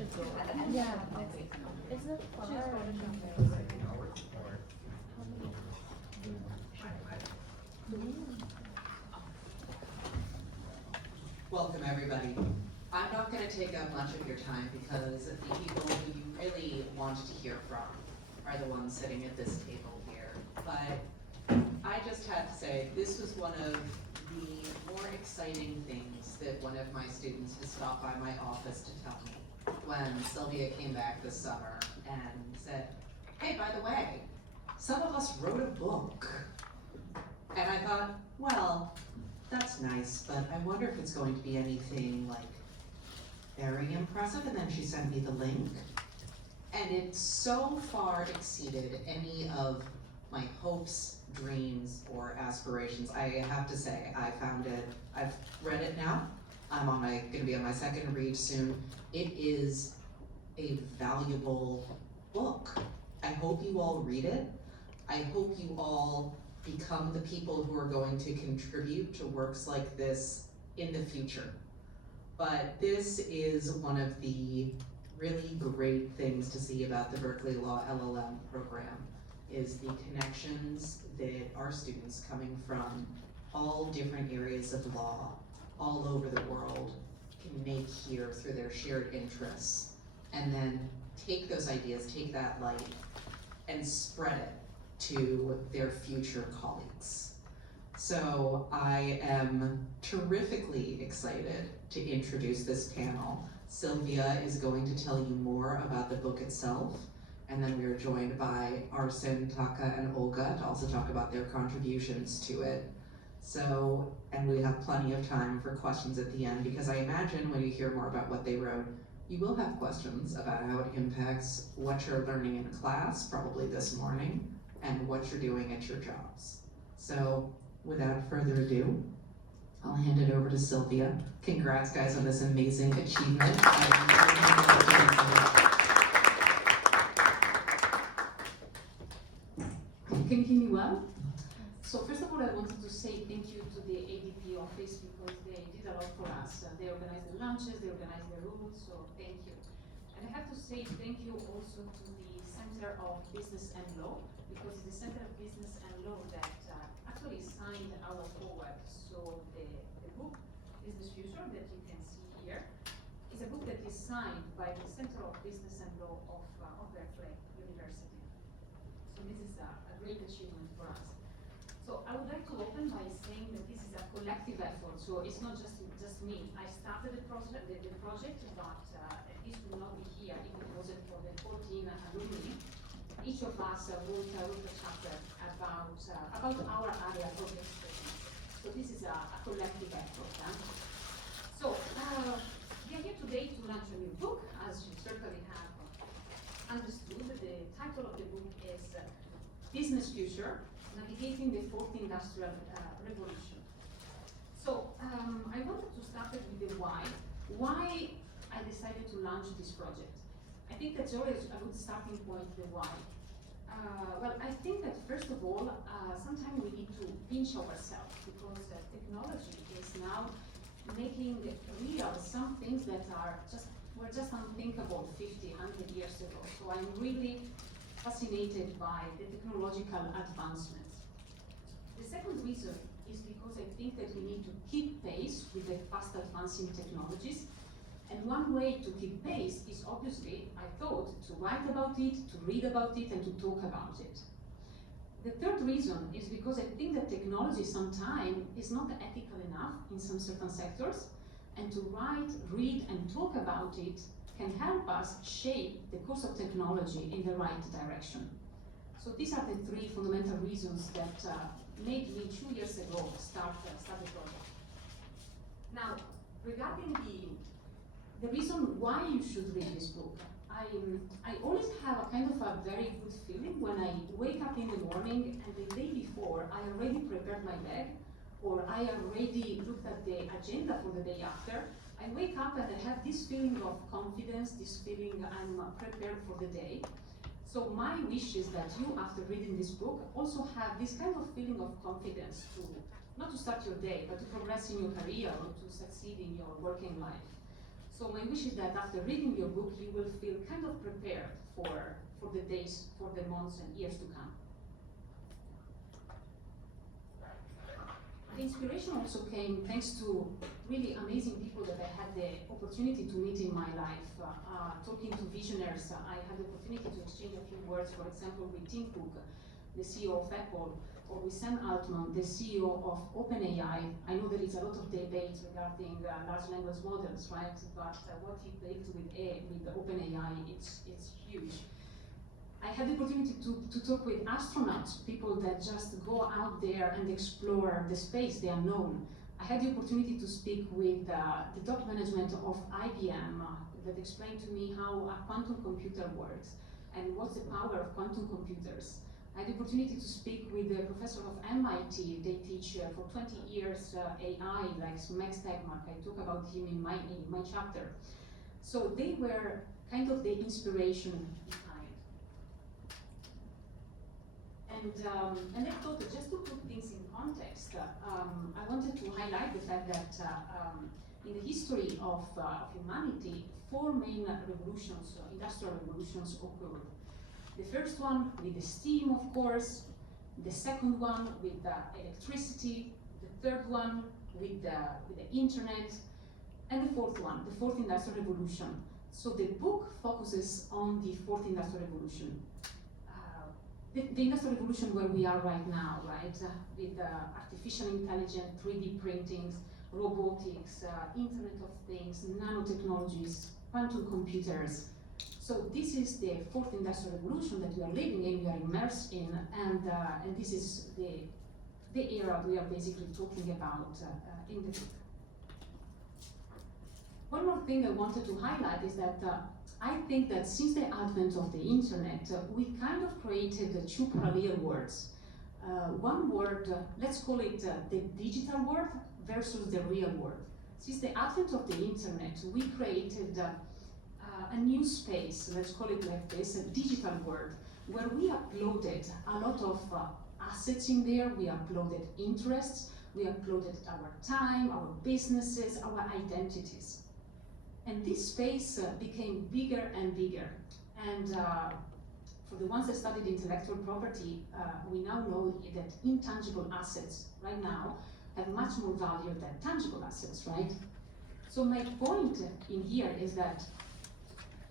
should go. Yeah. Is it far? Welcome, everybody. I'm not going to take up much of your time because the people who you really wanted to hear from are the ones sitting at this table here. But I just have to say, this was one of the more exciting things that one of my students has stopped by my office to tell me when Sylvia came back this summer and said, hey, by the way, some of us wrote a book. And I thought, well, that's nice, but I wonder if it's going to be anything like very impressive. And then she sent me the link. And it so far exceeded any of my hopes, dreams, or aspirations. I have to say, I found it, I've read it now. I'm gonna be on my second read soon. It is a valuable book. I hope you all read it. I hope you all become the people who are going to contribute to works like this in the future. But this is one of the really great things to see about the Berkeley Law LLM program is the connections that our students coming from all different areas of law all over the world can make here through their shared interests, and then take those ideas, take that light, and spread it to their future colleagues. So I am terrifically excited to introduce this panel. Sylvia is going to tell you more about the book itself, and then we are joined by Arsen, Taka, and Olga to also talk about their contributions to it. So, and we have plenty of time for questions at the end, because I imagine when you hear more about what they wrote, you will have questions about how it impacts what you're learning in class, probably this morning, and what you're doing at your jobs. So, without further ado, I'll hand it over to Sylvia. Congrats, guys, on this amazing achievement. Can you hear me well? So first of all, I wanted to say thank you to the ADP office because they did a lot for us. They organized the lunches, they organized the rooms, so thank you. And I have to say thank you also to the Center of Business and Law, because it's the Center of Business and Law that actually signed our foreword. So the book, Business Future, that you can see here, is a book that is signed by the Center of Business and Law of Berkeley University. So this is a great achievement for us. So I would like to open by saying that this is a collective effort. So it's not just me. I started the project, but this would not be here if it wasn't for the 14 alumni. Each of us wrote a chapter about our area of expertise. So this is a collective effort. So we are here today to launch a new book, as you certainly have understood. The title of the book is Business Future, Navigating the Fourth Industrial Revolution. So I wanted to start with the why. Why I decided to launch this project. I think that's always a good starting point, the why. Well, I think that first of all, sometimes we need to pinch ourselves because technology is now making real some things that were just unthinkable 50, 100 years ago. So I'm really fascinated by the technological advancements. The second reason is because I think that we need to keep pace with the fast advancing technologies. And one way to keep pace is obviously, I thought, to write about it, to read about it, and to talk about it. The third reason is because I think that technology sometimes is not ethical enough in some certain sectors, and to write, read, and talk about it can help us shape the course of technology in the right direction. So these are the three fundamental reasons that made me 2 years ago start the project. Now, regarding the reason why you should read this book, I always have a kind of a very good feeling when I wake up in the morning and the day before I already prepared my bag, or I already looked at the agenda for the day after. I wake up and I have this feeling of confidence, this feeling I'm prepared for the day. So my wish is that you, after reading this book, also have this kind of feeling of confidence to, not to start your day, but to progress in your career or to succeed in your working life. So my wish is that after reading your book, you will feel kind of prepared for the days, for the months and years to come. The inspiration also came thanks to really amazing people that I had the opportunity to meet in my life. Talking to visionaries, I had the opportunity to exchange a few words, for example, with Tim Cook, the CEO of Apple, or with Sam Altman, the CEO of OpenAI. I know there is a lot of debate regarding large language models, right? But what he built with OpenAI, it's huge. I had the opportunity to talk with astronauts, people that just go out there and explore the space, the unknown. I had the opportunity to speak with the top management of IBM that explained to me how a quantum computer works and what's the power of quantum computers. I had the opportunity to speak with the professor of MIT. They teach for 20 years AI, like Max Tegmark. I talk about him in my chapter. So they were kind of the inspiration behind. And I thought that just to put things in context, I wanted to highlight the fact that in the history of humanity, 4 main revolutions, industrial revolutions occurred. The first one with the steam, of course, the second one with electricity, the third one with the internet, and the fourth one, the fourth industrial revolution. So the book focuses on the fourth industrial revolution. The industrial revolution where we are right now, right? With artificial intelligence, 3D printings, robotics, Internet of Things, nanotechnologies, quantum computers. So this is the fourth industrial revolution that we are living in, we are immersed in, and this is the era we are basically talking about in the book. One more thing I wanted to highlight is that I think that since the advent of the internet, we kind of created 2 parallel worlds. One world, let's call it the digital world versus the real world. Since the advent of the internet, we created a new space, let's call it like this, a digital world, where we uploaded a lot of assets in there, we uploaded interests, we uploaded our time, our businesses, our identities. And this space became bigger and bigger. And for the ones that studied intellectual property, we now know that intangible assets right now have much more value than tangible assets, right? So my point in here is that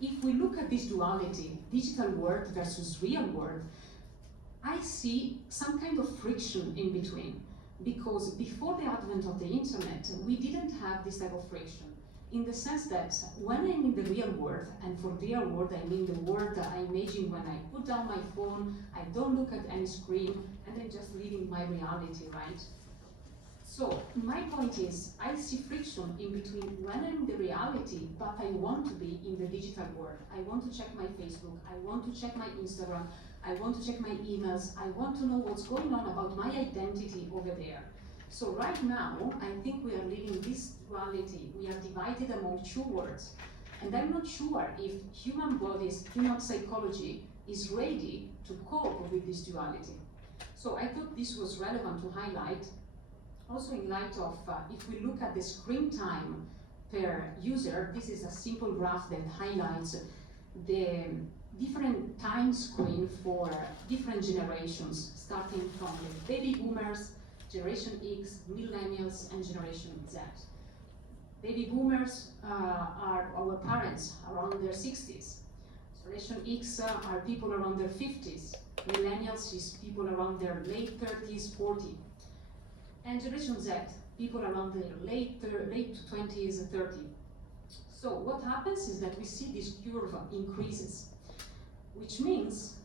if we look at this duality, digital world versus real world, I see some kind of friction in between. Because before the advent of the internet, we didn't have this type of friction. In the sense that when I'm in the real world, and for real world I mean the world that I imagine when I put down my phone, I don't look at any screen, and I'm just living my reality, right? So my point is, I see friction in between when I'm in the reality, but I want to be in the digital world. I want to check my Facebook, I want to check my Instagram, I want to check my emails, I want to know what's going on about my identity over there. So right now, I think we are living this duality. We are divided among 2 worlds. And I'm not sure if human bodies, human psychology is ready to cope with this duality. So I thought this was relevant to highlight. Also in light of, if we look at the screen time per user, this is a simple graph that highlights the different time screen for different generations, starting from the baby boomers, Generation X, Millennials, and Generation Z. Baby boomers are our parents around their 60s. Generation X are people around their 50s. Millennials is people around their late 30s, 40. And Generation Z, people around their late 20s, 30. So what happens is that we see this curve increases, which means,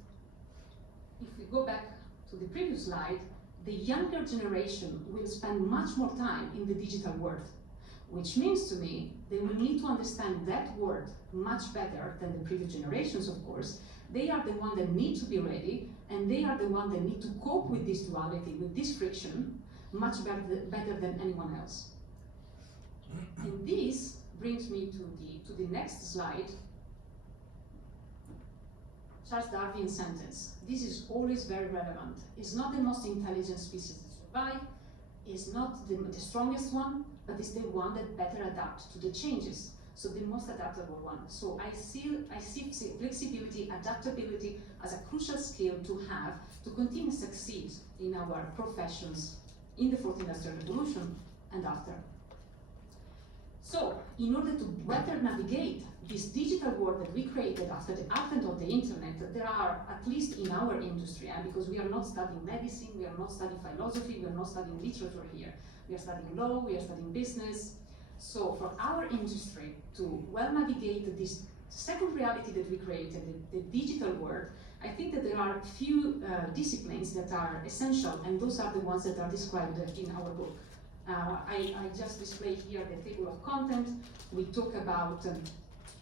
if we go back to the previous slide, the younger generation will spend much more time in the digital world, which means to me, they will need to understand that world much better than the previous generations, of course. They are the ones that need to be ready, and they are the ones that need to cope with this duality, with this friction, much better than anyone else. And this brings me to the next slide. Charles Darwin's sentence. This is always very relevant. It's not the most intelligent species to survive, it's not the strongest one, but it's the one that better adapts to the changes. So the most adaptable one. So I see flexibility, adaptability as a crucial skill to have to continue to succeed in our professions in the fourth industrial revolution and after. So, in order to better navigate this digital world that we created after the advent of the internet, there are, at least in our industry, because we are not studying medicine, we are not studying philosophy, we are not studying literature here. We are studying law, we are studying business. So for our industry to well navigate this second reality that we created, the digital world, I think that there are few disciplines that are essential, and those are the ones that are described in our book. I just display here the table of content. We talk about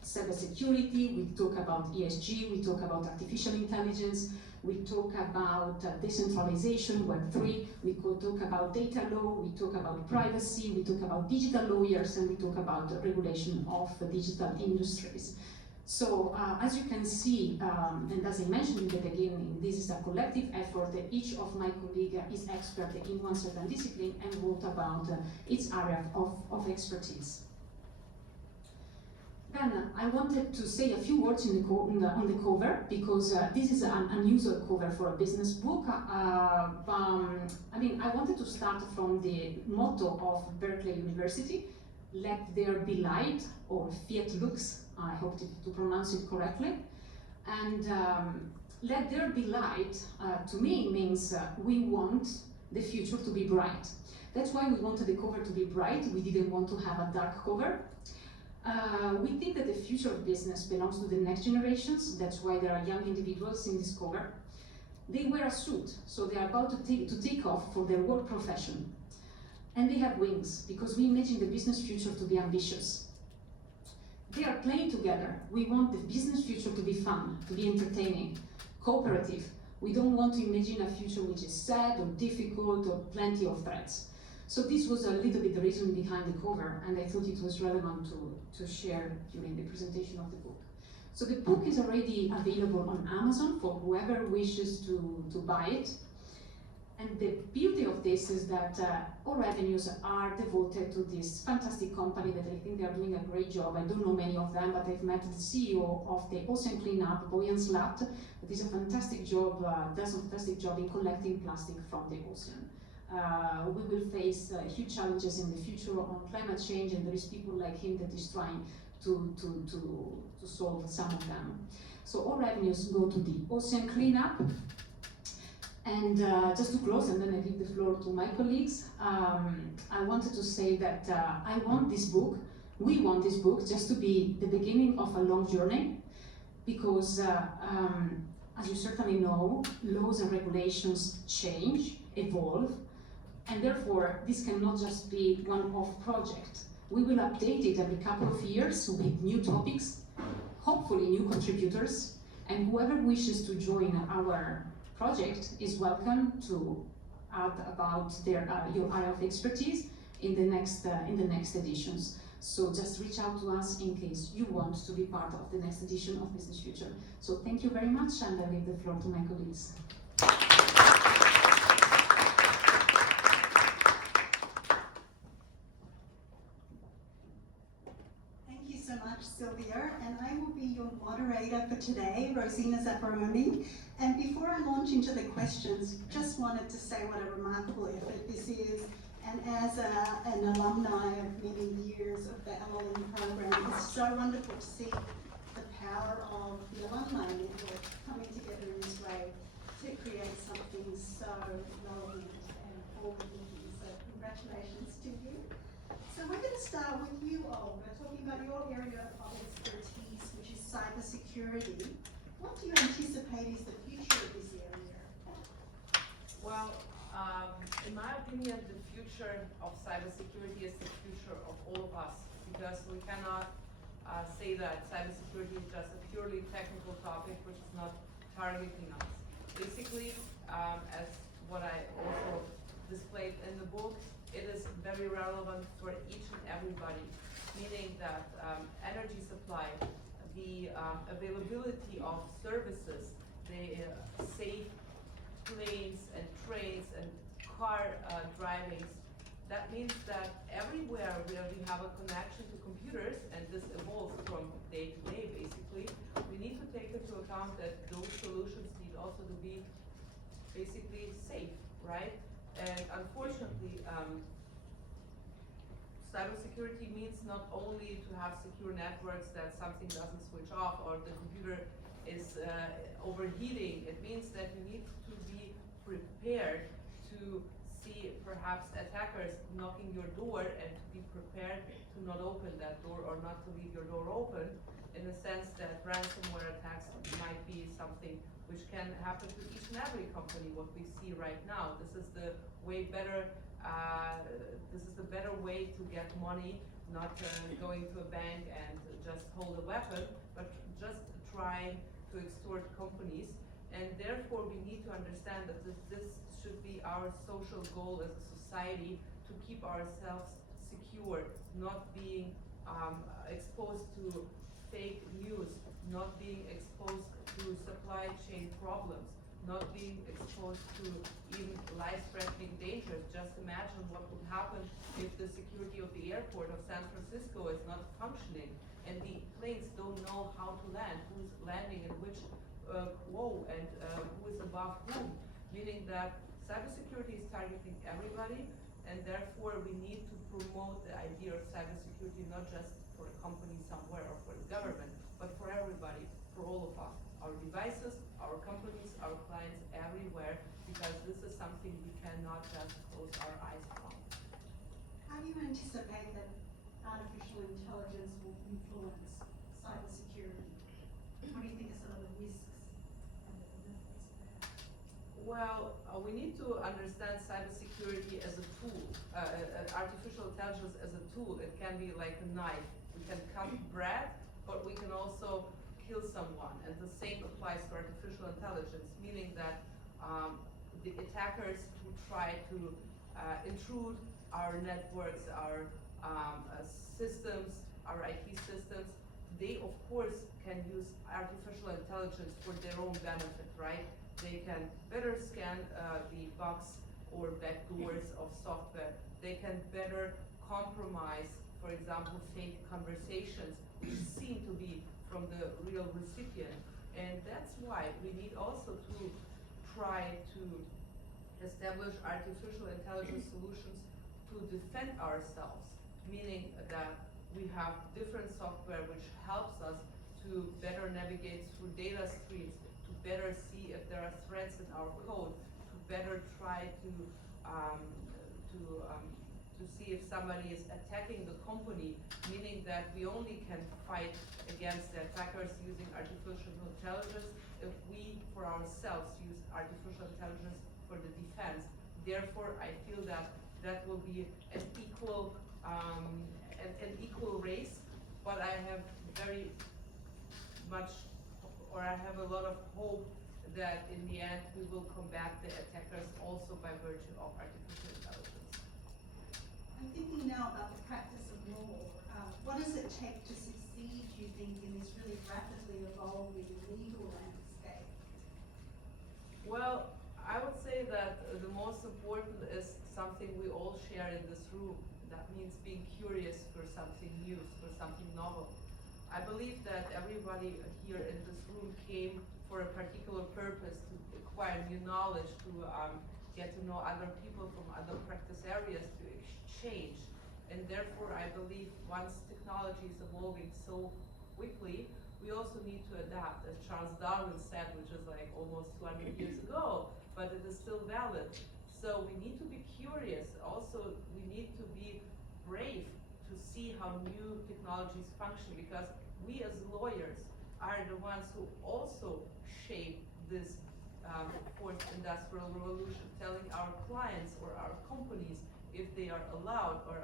cybersecurity, we talk about ESG, we talk about artificial intelligence, we talk about decentralization, Web3, we could talk about data law, we talk about privacy, we talk about digital lawyers, and we talk about regulation of digital industries. So as you can see, and as I mentioned in the beginning, this is a collective effort that each of my colleagues is expert in one certain discipline and wrote about its area of expertise. Then I wanted to say a few words on the cover, because this is an unusual cover for a business book. I wanted to start from the motto of Berkeley University, "Let there be light," or "Fiat Lux," I hope to pronounce it correctly. And let there be light, to me, means we want the future to be bright. That's why we wanted the cover to be bright. We didn't want to have a dark cover. We think that the future of business belongs to the next generations. That's why there are young individuals in this cover. They wear a suit, so they are about to take off for their work profession. And they have wings, because we imagine the business future to be ambitious. They are playing together. We want the business future to be fun, to be entertaining, cooperative. We don't want to imagine a future which is sad or difficult or plenty of threats. So this was a little bit the reason behind the cover, and I thought it was relevant to share during the presentation of the book. So the book is already available on Amazon for whoever wishes to buy it. And the beauty of this is that all revenues are devoted to this fantastic company that I think they are doing a great job. I don't know many of them, but I've met the CEO of the Ocean Cleanup, Boyan Slat, that is a fantastic job, does a fantastic job in collecting plastic from the ocean. We will face huge challenges in the future on climate change, and there is people like him that is trying to solve some of them. So all revenues go to the Ocean Cleanup. And just to close, and then I give the floor to my colleagues, I wanted to say that we want this book just to be the beginning of a long journey, because as you certainly know, laws and regulations change, evolve, and therefore this cannot just be one-off project. We will update it every couple of years with new topics, hopefully new contributors, and whoever wishes to join our project is welcome to add about your area of expertise in the next editions. So just reach out to us in case you want to be part of the next edition of Business Future. So thank you very much, and I leave the floor to my colleagues. Thank you so much, Sylvia, and I will be your moderator for today, Rosina Zapparoni. And before I launch into the questions, just wanted to say what a remarkable effort this is. And as an alumni of many years of the LLM program, it's so wonderful to see the power of the alumni network coming together in this way to create something so relevant and forward-looking. So congratulations to you. So we're going to start with you, Olga, talking about your area of expertise, which is cybersecurity. What do you anticipate is the future of this area? Well, in my opinion, the future of cybersecurity is the future of all of us, because we cannot say that cybersecurity is just a purely technical topic which is not targeting us. Basically, as what I also displayed in the book, it is very relevant for each and everybody, meaning that energy supply, the availability of services, the safe planes and trains and car drivings. That means that everywhere where we have a connection to computers, and this evolves right? And unfortunately, cybersecurity means not only to have secure networks that something doesn't switch off or the computer is overheating. It means that you need to be prepared to see perhaps attackers knocking your door and to be prepared to not open that door or not to leave your door open, in the sense that ransomware attacks might be something which can happen to each and every company, what we see right now. This is the way better, this is the better way to get money, not going to a bank and just hold a weapon, but just trying to extort companies. And therefore we need to understand that this should be our social goal as a society, to keep ourselves secure, not being exposed to fake news, not being exposed to supply chain problems, not being exposed to even life-threatening dangers. Just imagine what would happen if the security of the airport of San Francisco is not functioning and the planes don't know how to land, who's landing in which quo, and who is above whom, meaning that cybersecurity is targeting everybody, and therefore we need to promote the idea of cybersecurity not just for a company somewhere or for the government, but for everybody, for all of us, our devices, our companies, our clients, everywhere, because this is something we cannot just close our eyes from. How do you anticipate that artificial intelligence will influence cybersecurity? What do you think are some of the risks and the benefits of that? Well, we need to understand cybersecurity as a tool, artificial intelligence as a tool. It can be like a knife. We can cut bread, but we can also kill someone. And the same applies to artificial intelligence, meaning that the attackers who try to intrude our networks, our systems, our IT systems, they of course can use artificial intelligence for their own benefit, right? They can better scan the bugs or backdoors of software. They can better compromise, for example, fake conversations which seem to be from the real recipient. And that's why we need also to try to establish artificial intelligence solutions to defend ourselves, meaning that we have different software which helps us to better navigate through data streams, to better see if there are threats in our code, to better try to see if somebody is attacking the company, meaning that we only can fight against the attackers using artificial intelligence if we, for ourselves, use artificial intelligence for the defense. Therefore, I feel that that will be an equal race, but I have very much, or I have a lot of hope that in the end we will combat the attackers also by virtue of artificial intelligence. I'm thinking now about the practice of law. What does it take to succeed, do you think, in this really rapidly evolving legal landscape? Well, I would say that the most important is something we all share in this room. That means being curious for something new, for something novel. I believe that everybody here in this room came for a particular purpose, to acquire new knowledge, to get to know other people from other practice areas, to exchange. And therefore, I believe once technology is evolving so quickly, we also need to adapt, as Charles Darwin said, which is like almost 200 years ago, but it is still valid. So we need to be curious. Also, we need to be brave to see how new technologies function, because we as lawyers are the ones who also shape this fourth industrial revolution, telling our clients or our companies if they are allowed or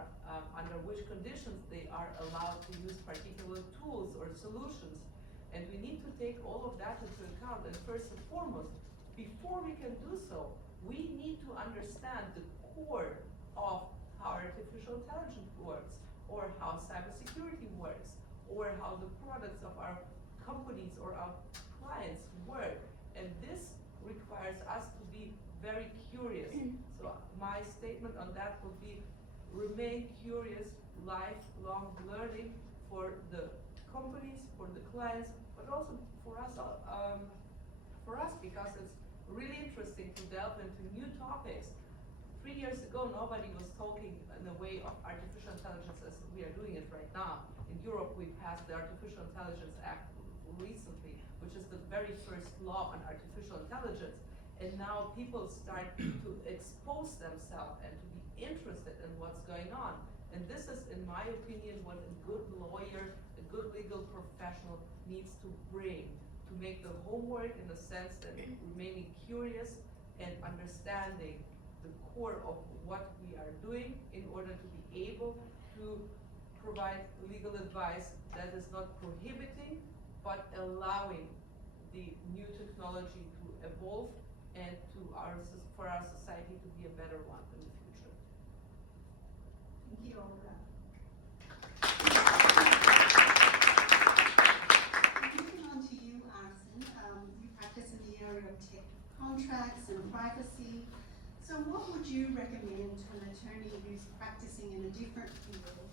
under which conditions they are allowed to use particular tools or solutions. And we need to take all of that into account. And first and foremost, before we can do so, we need to understand the core of how artificial intelligence works, or how cybersecurity works, or how the products of our companies or our clients work. And this requires us to be very curious. So my statement on that would be, remain curious, lifelong learning for the companies, for the clients, but also for us because it's really interesting to delve into new topics. 3 years ago, nobody was talking in the way of artificial intelligence as we are doing it right now. In Europe, we passed the Artificial Intelligence Act recently, which is the very first law on artificial intelligence. And now people start to expose themselves and to be interested in what's going on. And this is, in my opinion, what a good lawyer, a good legal professional needs to bring, to make the homework in the sense that remaining curious and understanding the core of what we are doing in order to be able to provide legal advice that is not prohibiting, but allowing the new technology to evolve and for our society to be a better one in the future. Thank you, Olga. Moving on to you, Arsen. You practice in the area of tech contracts and privacy. So what would you recommend to an attorney who's practicing in a different field,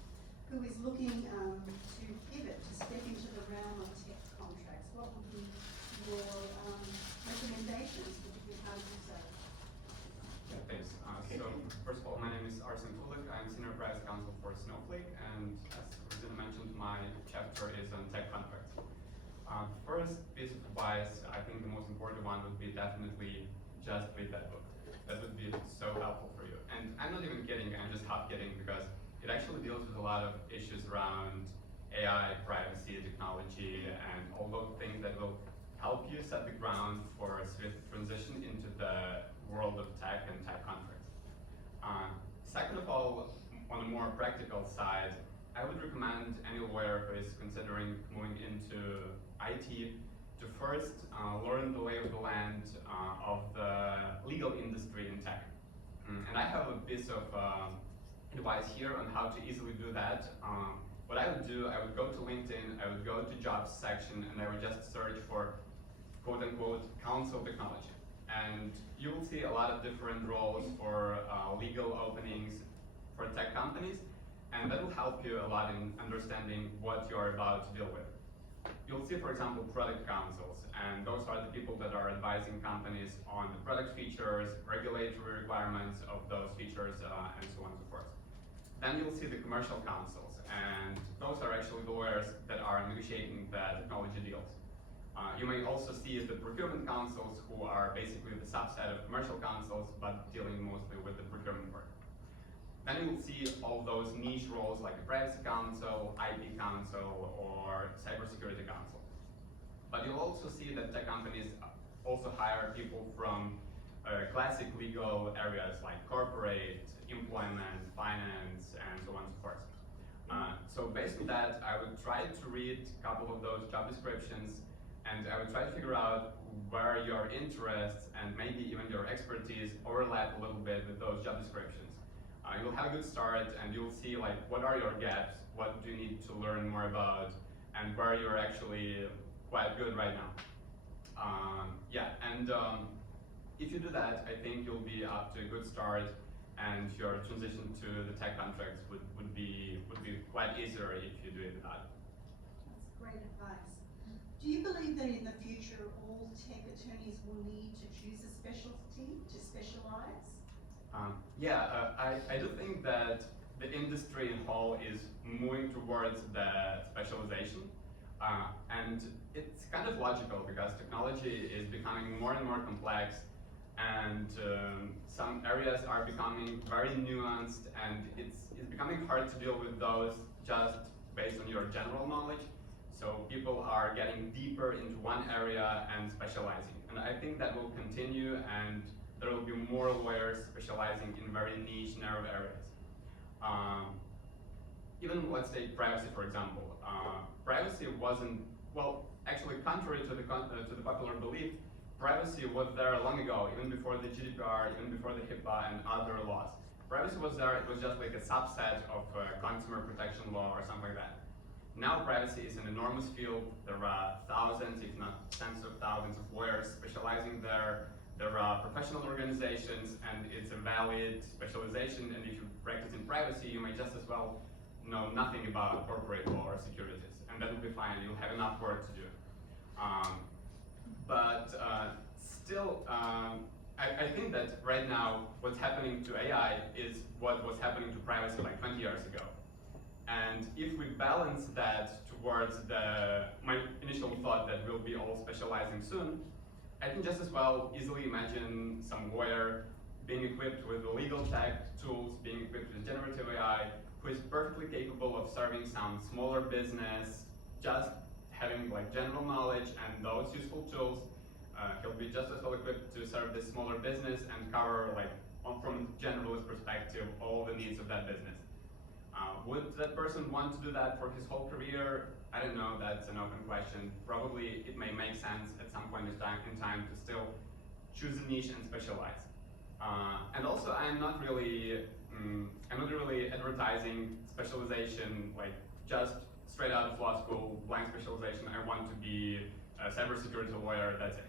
who is looking to pivot, to step into the realm of tech contracts? What would be your recommendations? Would you be able to do so? Yeah, thanks. So first of all, my name is Arsen Kulik. I'm Senior Privacy Counsel for Snowflake, and as Rosina mentioned, my chapter is on tech contracts. First piece of advice, I think the most important one would be definitely just read that book. That would be so helpful for you. And I'm not even kidding, I'm just half kidding, because it actually deals with a lot of issues around AI, privacy, technology, and all those things that will help you set the ground for a swift transition into the world of tech and tech contracts. Second of all, on a more practical side, I would recommend any lawyer who is considering moving into IT to first learn the lay of the land of the legal industry in tech. And I have a piece of advice here on how to easily do that. What I would do, I would go to LinkedIn, I would go to jobs section, and I would just search for quote-unquote counsel technology. And you will see a lot of different roles for legal openings for tech companies, and that will help you a lot in understanding what you're about to deal with. You'll see, for example, product counsels, and those are the people that are advising companies on the product features, regulatory requirements of those features, and so on and so forth. Then you'll see the commercial counsels, and those are actually the lawyers that are negotiating the technology deals. You may also see the procurement counsels, who are basically the subset of commercial counsels, but dealing mostly with the procurement work. Then you will see all those niche roles like a privacy counsel, IP counsel, or cybersecurity counsel. But you'll also see that tech companies also hire people from classic legal areas like corporate, employment, finance, and so on and so forth. So based on that, I would try to read a couple of those job descriptions, and I would try to figure out where your interests and maybe even your expertise overlap a little bit with those job descriptions. You'll have a good start, and you'll see like what are your gaps, what do you need to learn more about, and where you're actually quite good right now. If you do that, I think you'll be up to a good start, and your transition to the tech contracts would be quite easier if you do it that. That's great advice. Do you believe that in the future all tech attorneys will need to choose a specialty, to specialize? I do think that the industry in whole is moving towards the specialization, and it's kind of logical because technology is becoming more and more complex, and some areas are becoming very nuanced, and it's becoming hard to deal with those just based on your general knowledge. So people are getting deeper into one area and specializing, and I think that will continue, and there will be more lawyers specializing in very niche, narrow areas. Even let's say privacy, for example. Privacy wasn't, well, actually contrary to the popular belief, privacy was there long ago, even before the GDPR, even before the HIPAA and other laws. Privacy was there, it was just like a subset of consumer protection law or something like that. Now privacy is an enormous field. There are thousands, if not tens of thousands of lawyers specializing there. There are professional organizations, and it's a valid specialization, and if you practice in privacy, you may just as well know nothing about corporate law or securities, and that will be fine. You'll have enough work to do. still, I think that right now what's happening to AI is what was happening to privacy like 20 years ago. And if we balance that towards my initial thought that we'll be all specializing soon, I can just as well easily imagine some lawyer being equipped with the legal tech tools, being equipped with generative AI, who is perfectly capable of serving some smaller business, just having like general knowledge and those useful tools. He'll be just as well equipped to serve this smaller business and cover, like, from a generalist perspective, all the needs of that business. Would that person want to do that for his whole career? I don't know, that's an open question. Probably it may make sense at some point in time to still choose a niche and specialize. And also, I'm not really advertising specialization, like just straight out of law school, blank specialization. I want to be a cybersecurity lawyer. That's it.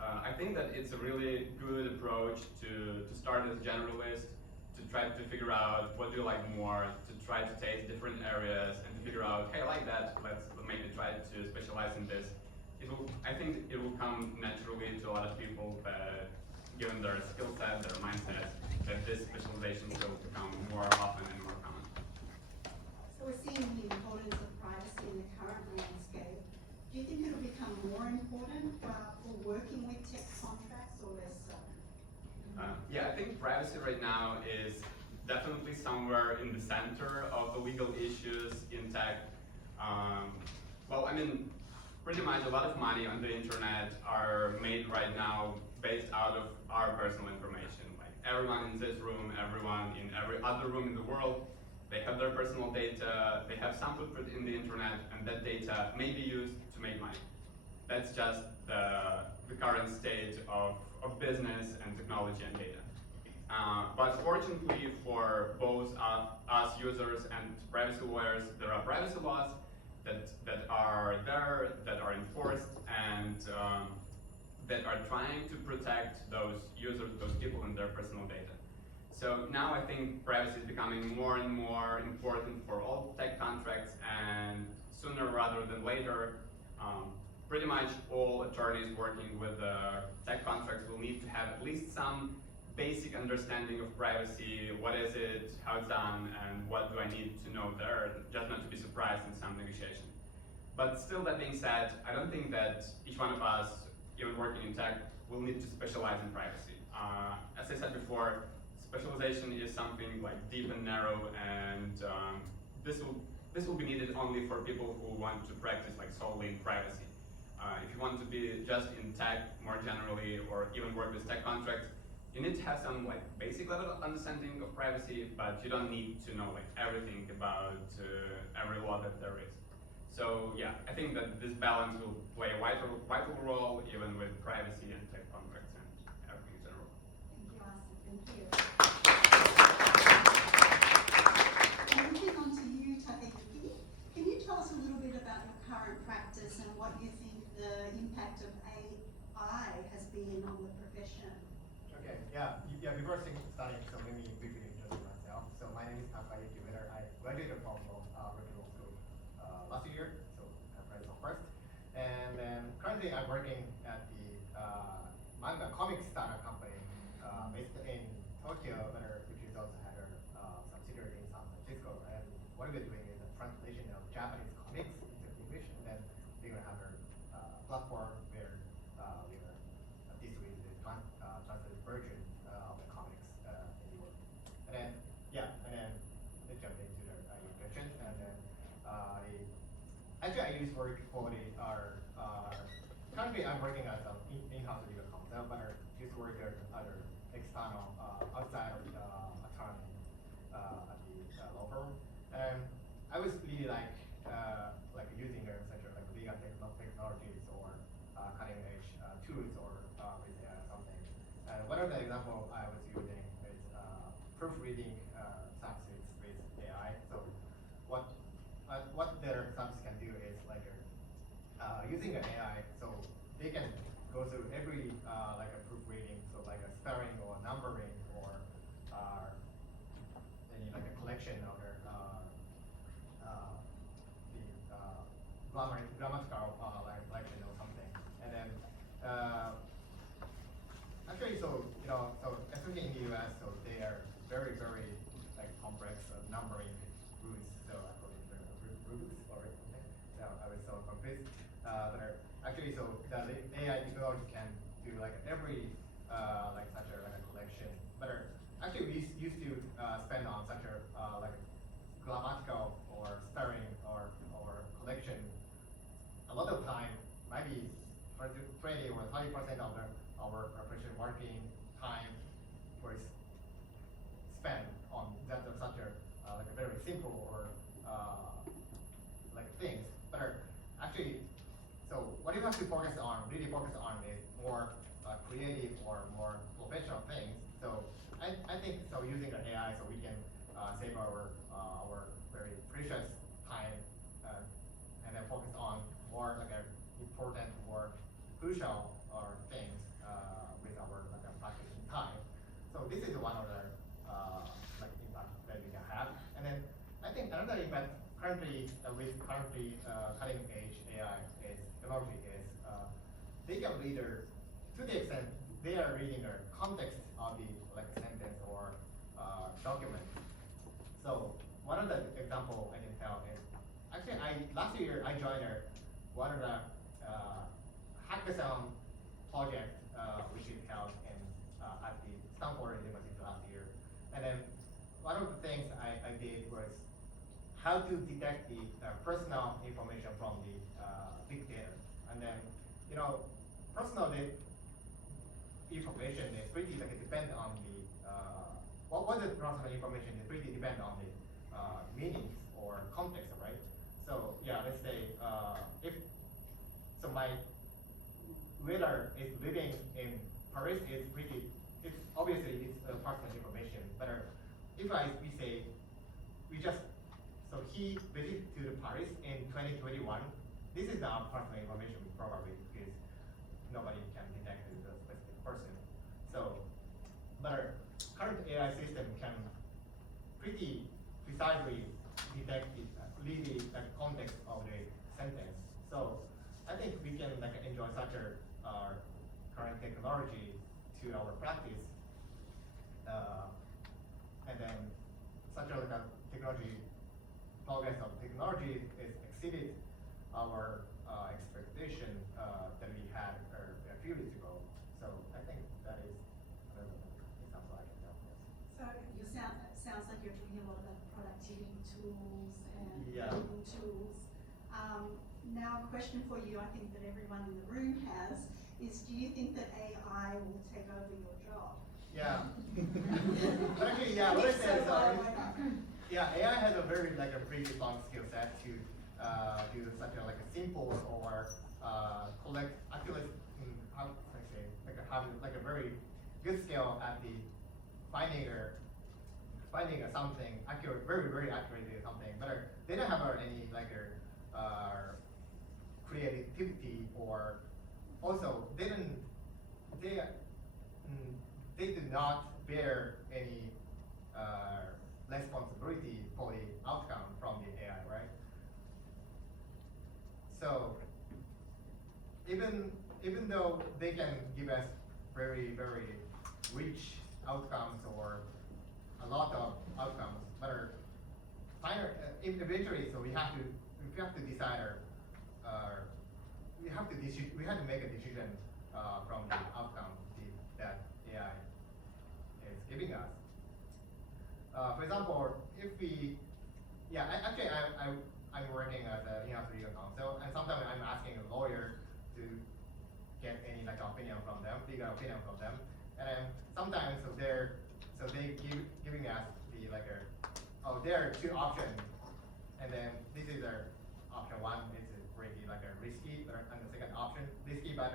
I think that it's a really good approach to start as a generalist, to try to figure out what do you like more, to try to taste different areas, and to figure out, hey, I like that, let's maybe try to specialize in this. I think it will come naturally to a lot of people that, given their skill set, their mindset, that this specialization will become more often and more common. So we're seeing the importance of privacy in the current landscape. Do you think it'll become more important for working with tech contracts or less so? Yeah, I think privacy right now is definitely somewhere in the center of the legal issues in tech. Well, I mean, pretty much a lot of money on the internet are made right now based out of our personal information. Like everyone in this room, everyone in every other room in the world, they have their personal data, they have some footprint in the internet, and that data may be used to make money. That's just the current state of business and technology and data. But fortunately for both us users and privacy lawyers, there are privacy laws that are there, that are enforced, and that are trying to protect those users, those people and their personal data. So now I think privacy is becoming more and more important for all tech contracts, and sooner rather than later, pretty much all attorneys working with tech contracts will need to have at least some basic understanding of privacy. What is it, how it's done, and what do I need to know there, just not to be surprised in some negotiation. But still, that being said, I don't think that each one of us, even working in tech, will need to specialize in privacy. As I said before, specialization is something like deep and narrow, and this will be needed only for people who want to practice like solely in privacy. If you want to be just in tech more generally, or even work with tech contracts, you need to have some like basic level of understanding of privacy, but you don't need to know like everything about every law that there is. So yeah, I think that this balance will play a vital role even with privacy and tech contracts and everything in general. Thank you, Arsen. Thank you. And moving on to you, Takeyuki, can you tell us a little bit about your current practice and what you think the impact of AI has been on the profession? Okay, yeah, before starting, so let me briefly introduce myself. So my name is Takeyuki. I graduated from Berkeley Law School last year, so I'm graduated first. And then currently I'm working at the manga comic startup company based in Tokyo, which is also had a subsidiary in San Francisco. And what we're doing is a translation of Japanese comics into English, and then we're gonna have a platform where we're gonna distribute the translated version of the comics in the world. And then let's jump into the your questions. And then actually I use work for currently I'm working as an in-house legal counsel, but I used to work as other external outside of attorney at the law firm. And I was really like using such like legal technologies or cutting edge tools or with something. And one of the example I was using is proofreading services with AI. So what their service can do is like using an AI, so they can go through every like a proofreading, so like a spelling or numbering or any like a collection of their grammatical like collection or something, and then actually, so especially in the U.S., so they are very like complex numbering rules. So according to the rules or something, so I was so confused. But actually, so the AI technology can do like every like such a like a collection. But actually, we used to spend on such a like grammatical or spelling or collection a lot of time, maybe 20 or 30% of our preparation working time was spent on that such a like a very simple or like things. But actually, so what you have to really focus on is more creative or more professional things. So I think so using the AI, so we can save our very precious time and then focus on more like a important or crucial or things with our like a practicing time. So this is one of the like impact that we can have. And then I think another impact currently with currently cutting edge AI is technology is they can read to the extent they are reading the context of the like sentence or document. So one of the example I can tell is actually last year I joined one of the hackathon project which is held in at the Stanford University last year. And then one of the things I did was how to detect the personal information from the big data. And then personal information is pretty like depend on the what is personal information is pretty depend on the meanings or context, right? So yeah, let's say if so my whether is living in Paris is pretty it's obviously it's personal information. But if we say we just so he visited to Paris in 2021, this is not personal information probably because nobody can detect the specific person. So, but current AI system can pretty precisely detect the context of the sentence. So I think we can like enjoy such a current technology to our practice, and then such a like a technology progress of technology is exceeded our expectation that we had a few years ago. So I think that is another example I can tell. So you sounds like you're doing a lot of productivity tools and Yeah. learning tools. Now, a question for you, I think that everyone in the room has, is do you think that AI will take over your job? Yeah. But actually, yeah, what I If said is, so, why not? yeah, AI has a very like a pretty strong skill set to do such a like a simple or collect accurate how can I say like have like a very good skill at the finding something accurate, very accurately or something. But they don't have any like creativity or also they do not bear any responsibility for the outcome from the AI, right? So even though they can give us very rich outcomes or a lot of outcomes, but eventually, so we have to decide we have to make a decision from the outcome that AI is giving us. For example, if we, I'm working as an in-house legal counsel, and sometimes I'm asking a lawyer to get any like opinion from them, legal opinion from them, and then sometimes they giving us the there are two options, and then this is option one is pretty like a risky, and the second option risky but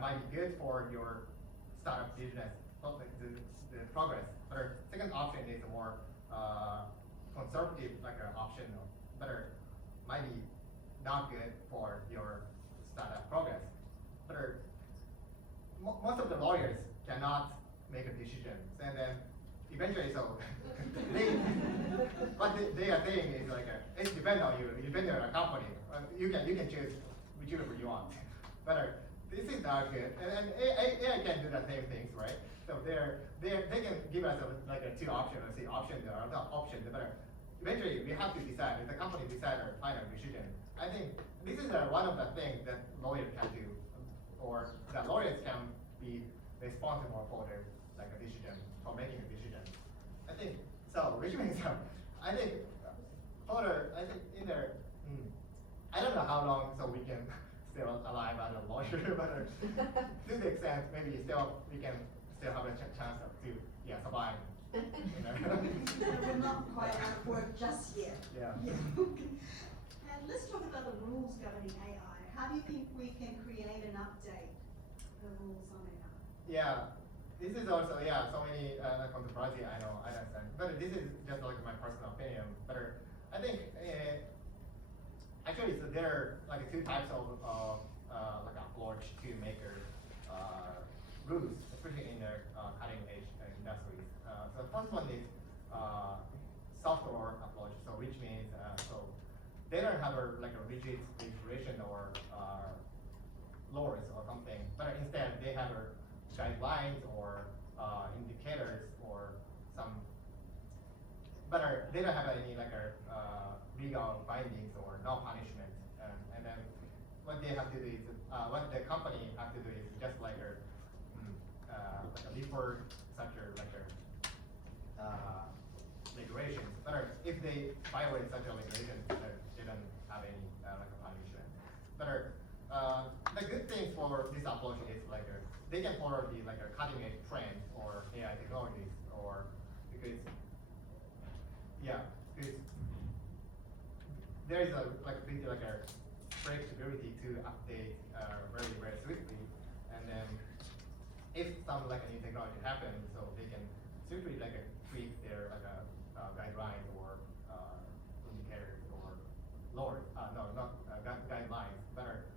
might be good for your startup business, the progress. But second option is a more conservative like an option, but might be not good for your startup progress. But most of the lawyers cannot make a decision, and then eventually what they are saying is like it depends on you, it depends on the company. You can choose whichever you want. But this is not good. And AI can do the same things, right? So they can give us like a two options, or say option or not option, but eventually we have to decide. If the company decide or final decision, I think this is one of the things that lawyers can do, or that lawyers can be responsible for their like a decision, for making a decision. I think so, which means I think I think in there, I don't know how long so we can still alive as a lawyer, but to the extent maybe still we can still have a chance to survive. You know? We're not quite out of work just yet. Yeah. And let's talk about the rules governing AI. How do you think we can create and update the rules on AI? Yeah, this is also so many controversy. I know, I understand, but this is just like my personal opinion. But I think actually, so there are like two types of like approach to make rules, especially in the cutting edge industries. So the first one is software approach. So which means so they don't have like a rigid regulation or laws or something, but instead they have guidelines or indicators or some. But they don't have any like legal bindings or no punishment, and then what they have to do is what the company have to do is just like a report such regulations. But if they violate such a regulation, they don't have any like a punishment. But the good thing for this approach is like they can follow the like a cutting edge trend or AI technologies, or because there is a big flexibility to update very swiftly, and then if some like a new technology happens, so they can simply like tweak their guidelines or indicators or laws. Guidelines. But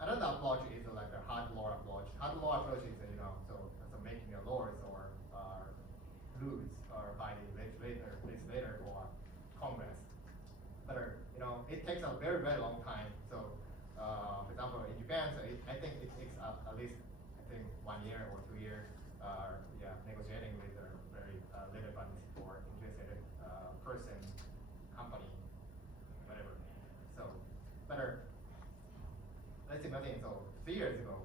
another approach is like a hard law approach. Hard law approach is so making a laws or rules or by the legislator or Congress. But it takes a very long time. So for example, in Japan, so I think it takes at least 1 year or 2 years. Negotiating with a very relevant or interested person, company, whatever. So, but let's imagine so 3 years ago,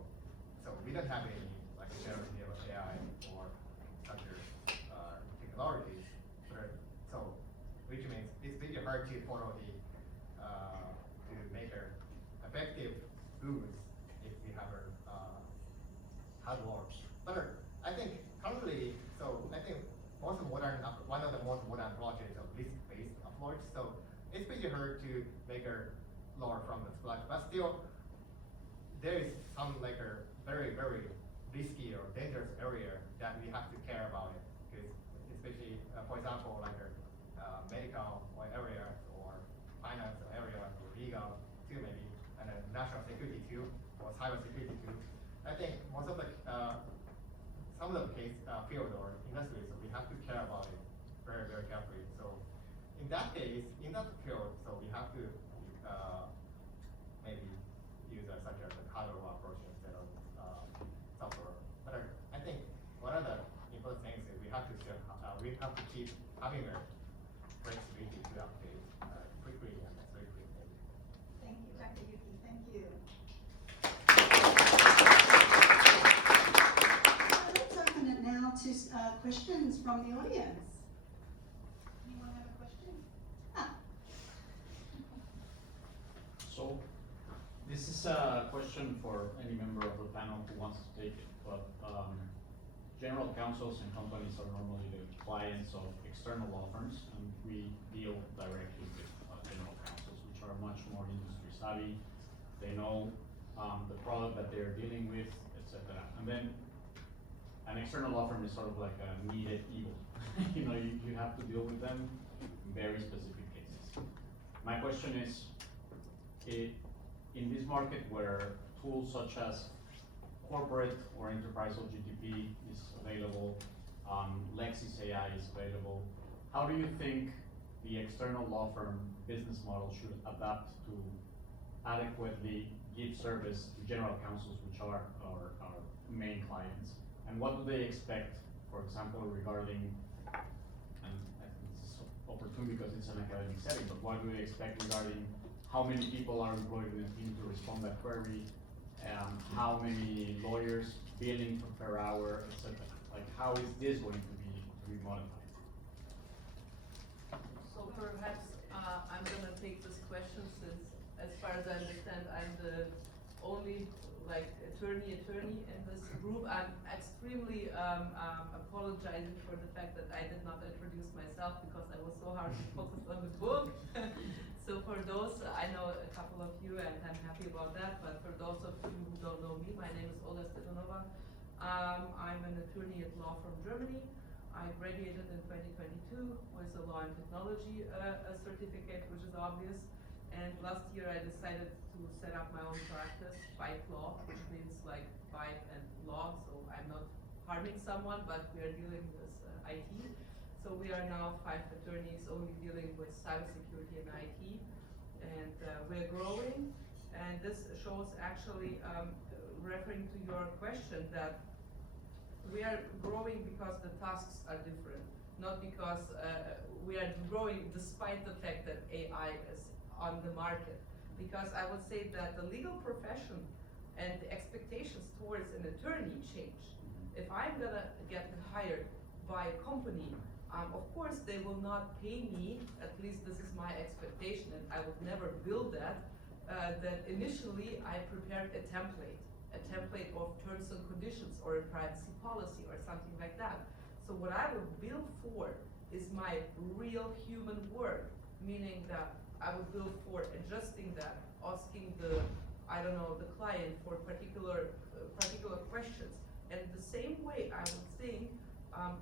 so we don't have any like generally AI or other technologies. So which means it's pretty hard to follow the to make effective rules if we have hard laws. But I think currently, so I think one of the most modern approaches is a risk-based approach. So it's pretty hard to make a law from the scratch, but still there is some like a very risky or dangerous area that we have to care about it, because especially for example like medical area or finance area or legal too maybe, and national security too or cyber security too. I think most of the some of the case field or industries, so we have to care about it very carefully. So in that case, in that field, so we have to maybe use such as a hardware approach instead of software. But I think one of the important things is we have to keep having a flexibility to update quickly and safely. Thank you, Dr. Yuki. Thank you. Let's open it now to questions from the audience. Anyone have a question? So, this is a question for any member of the panel who wants to take it, but general counsels and companies are normally the clients of external law firms, and we deal directly with general counsels, which are much more industry savvy. They know the product that they're dealing with, etc. And then an external law firm is sort of like a needed evil. you have to deal with them in very specific cases. My question is, in this market where tools such as corporate or enterprise OGTP is available, Lexis AI is available, how do you think the external law firm business model should adapt to adequately give service to general counsels, which are our main clients? And what do they expect, for example, regarding, and I think this is opportune because it's an academic setting, but what do they expect regarding how many people are employed in a team to respond to that query, how many lawyers billing per hour, etc. Like, how is this going to be monetized? So perhaps I'm gonna take this question since, as far as I understand, I'm the only attorney in this group. I'm extremely apologizing for the fact that I did not introduce myself because I was so hard focused on the book. So for those, I know a couple of you and I'm happy about that, but for those of you who don't know me, my name is Olga Stepanova. I'm an attorney at law from Germany. I graduated in 2022 with a law and technology certificate, which is obvious. And last year I decided to set up my own practice, Bite Law, which means like bite and law. So I'm not harming someone, but we are dealing with IT. So we are now 5 attorneys only dealing with cybersecurity and IT. And we're growing. And this shows actually, referring to your question, that we are growing because the tasks are different, not because we are growing despite the fact that AI is on the market. Because I would say that the legal profession and the expectations towards an attorney change. If I'm gonna get hired by a company, of course they will not pay me, at least this is my expectation, and I would never build that, that initially I prepared a template of terms and conditions or a privacy policy or something like that. So what I would bill for is my real human work, meaning that I would bill for adjusting that, asking the client for particular questions. And the same way I would think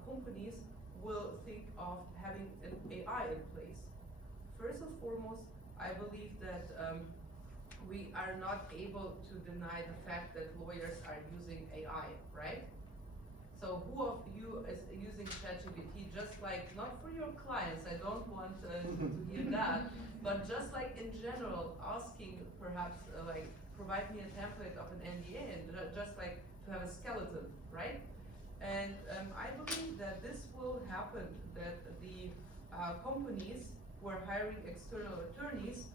companies will think of having an AI in place. First and foremost, I believe that we are not able to deny the fact that lawyers are using AI, right? So who of you is using ChatGPT, just like, not for your clients, I don't want to hear that, but just like in general, asking perhaps provide me a template of an NDA and just like to have a skeleton, right? And I believe that this will happen, that the companies who are hiring external attorneys,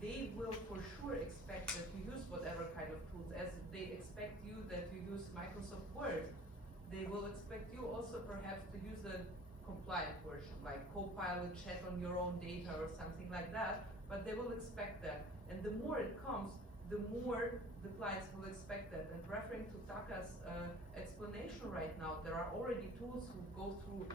they will for sure expect that you use whatever kind of tools, as they expect you that you use Microsoft Word. They will expect you also perhaps to use a compliant version, like Copilot, chat on your own data or something like that, but they will expect that. And the more it comes, the more the clients will expect that. And referring to Taka's explanation right now, there are already tools who go through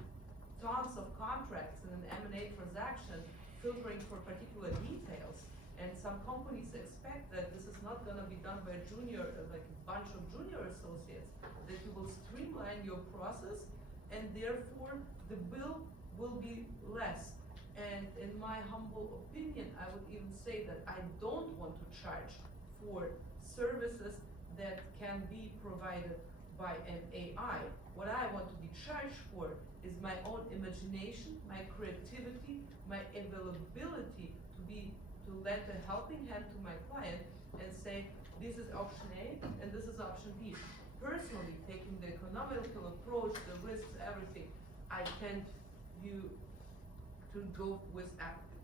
tons of contracts in an M&A transaction, filtering for particular details. And some companies expect that this is not going to be done by a junior, like a bunch of junior associates, that you will streamline your process and therefore the bill will be less. And in my humble opinion, I would even say that I don't want to charge for services that can be provided by an AI. What I want to be charged for is my own imagination, my creativity, my availability to lend a helping hand to my client and say, this is option A and this is option B. Personally, taking the economical approach, the risks, everything, I tend you to go with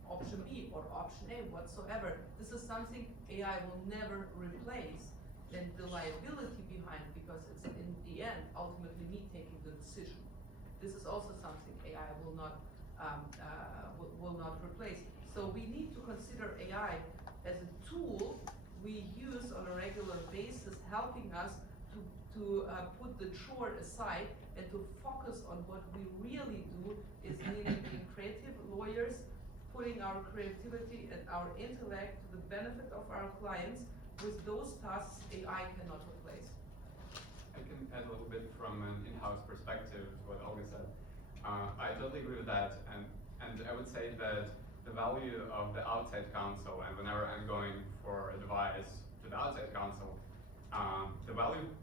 option B or option A whatsoever. This is something AI will never replace, and the liability behind, because it's in the end ultimately me taking the decision. This is also something AI will not replace. So we need to consider AI as a tool we use on a regular basis, helping us to put the chore aside and to focus on what we really do, is meaning being creative lawyers, putting our creativity and our intellect to the benefit of our clients. With those tasks, AI cannot replace. I can add a little bit from an in-house perspective to what Olga said. I totally agree with that, and I would say that the value of the outside counsel, and whenever I'm going for advice to the outside counsel,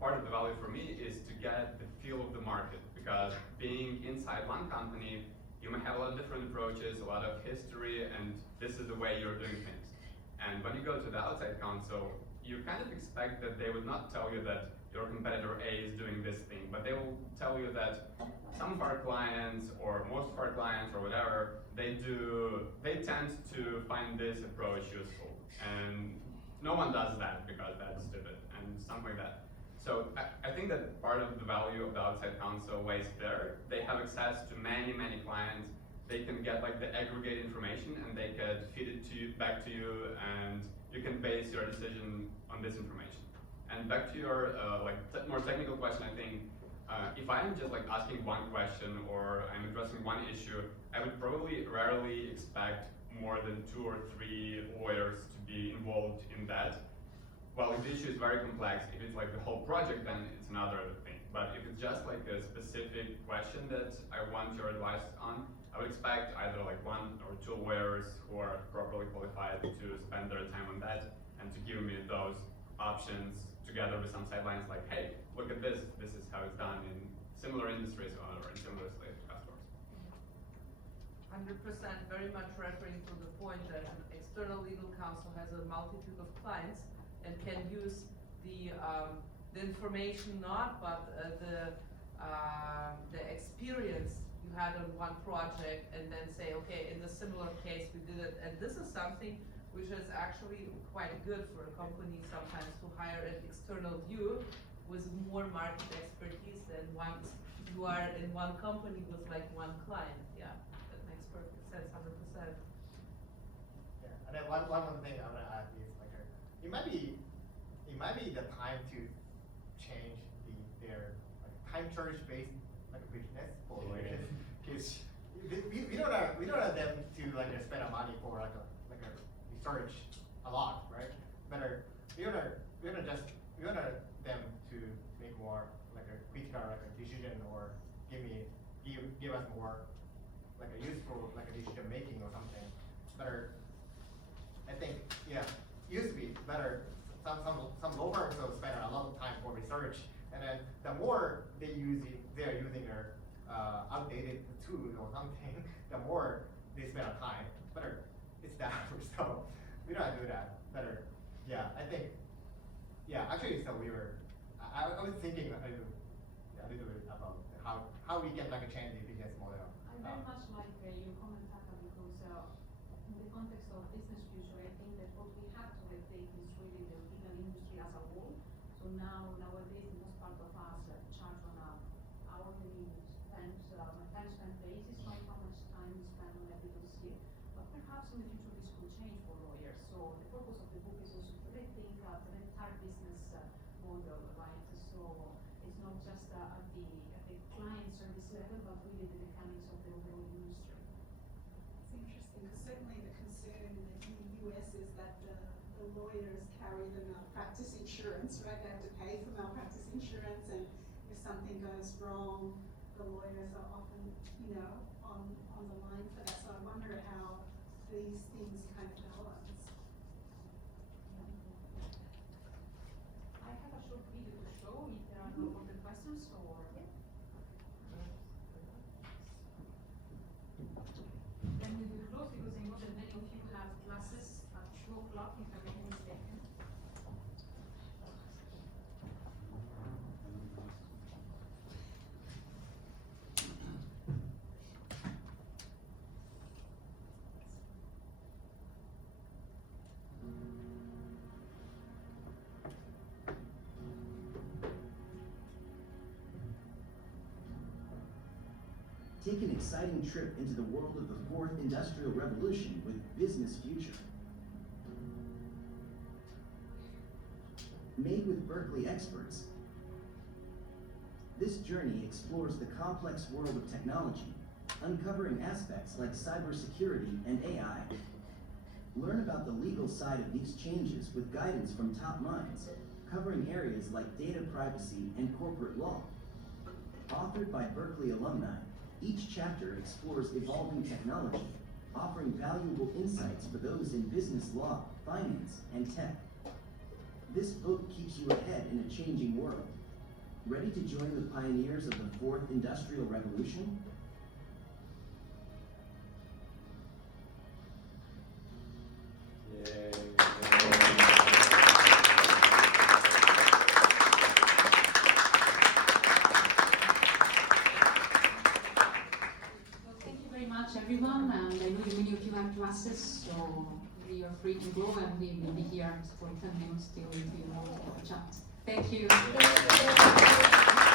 part of the value for me is to get the feel of the market, because being inside one company, you may have a lot of different approaches, a lot of history, and this is the way you're doing things. And when you go to the outside counsel, you kind of expect that they would not tell you that your competitor A is doing this thing, but they will tell you that some of our clients, or most of our clients, or whatever, they tend to find this approach useful. And no one does that because that's stupid, and something like that. So I think that part of the value of the outside counsel lays there. They have access to many, many clients. They can get like the aggregate information and they can feed it to you, back to you, and you can base your decision on this information. And back to your more technical question, I think if I'm just like asking one question or I'm addressing one issue, I would probably rarely expect more than 2 or 3 lawyers to be involved in that. Well, if the issue is very complex, if it's like the whole project, then it's another thing. But if it's just like a specific question that I want your advice on, I would expect either like 1 or 2 lawyers who are properly qualified to spend their time on that and to give me those options together with some sidelines like, hey, look at this, this is how it's done in similar industries or in similar slated customers. 100%, very much referring to the point that an external legal counsel has a multitude of clients and can use the information but the experience you had on one project and then say, okay, in a similar case we did it, and this is something which is actually quite good for a company sometimes to hire an external view with more market expertise than once you are in one company with like one client. Yeah, that makes perfect sense, 100%. Yeah, and then one thing I want to add is like it might be the time to change their like time charge based like business for lawyers, because we don't want them to like spend money for like a research a lot, right? Better we want them to make more like a critical like a decision or give us more like a useful like a decision making or something. Better, I think, yeah, used to be better. Some law firms will spend a lot of time for research, and then the more they're using their outdated tools or something, the more they spend on time. Better, it's that. So we don't do that. Better, yeah. I think, yeah. Actually, so we were. I was thinking a little bit about how we can like change the business model. I very much like your comment, Taka, because in the context of business future, I think that what we have to take is really the legal industry as a whole. So nowadays, most part of us charge on a hourly time spent basis, right? How much time we spend on every dossier. But perhaps in the future this could change for lawyers. So the purpose of the book is also to rethink the entire business model, right? So it's not just at the client service level, but really the mechanics of the overall industry. It's interesting because certainly the concern in the US is that the lawyers carry the malpractice insurance, right? They have to pay for malpractice insurance, and if something goes wrong, the lawyers are often, on the line for that. So I wonder how these things kind of balance. I have a short video to show if there are no further questions or. Then we will close because I know that many of you have classes at 2 o'clock if I'm not mistaken. Take an exciting trip into the world of the 4th Industrial Revolution with Business Future. Made with Berkeley experts, this journey explores the complex world of technology, uncovering aspects like cybersecurity and AI. Learn about the legal side of these changes with guidance from top minds, covering areas like data privacy and corporate law. Authored by Berkeley alumni, each chapter explores evolving technology, offering valuable insights for those in business law, finance, and tech. This book keeps you ahead in a changing world. Ready to join the pioneers of the 4th Industrial Revolution? Yay. everyone, and I know many of you have classes, so you are free to go, and we will be here for 10 minutes till you know chat. Thank you.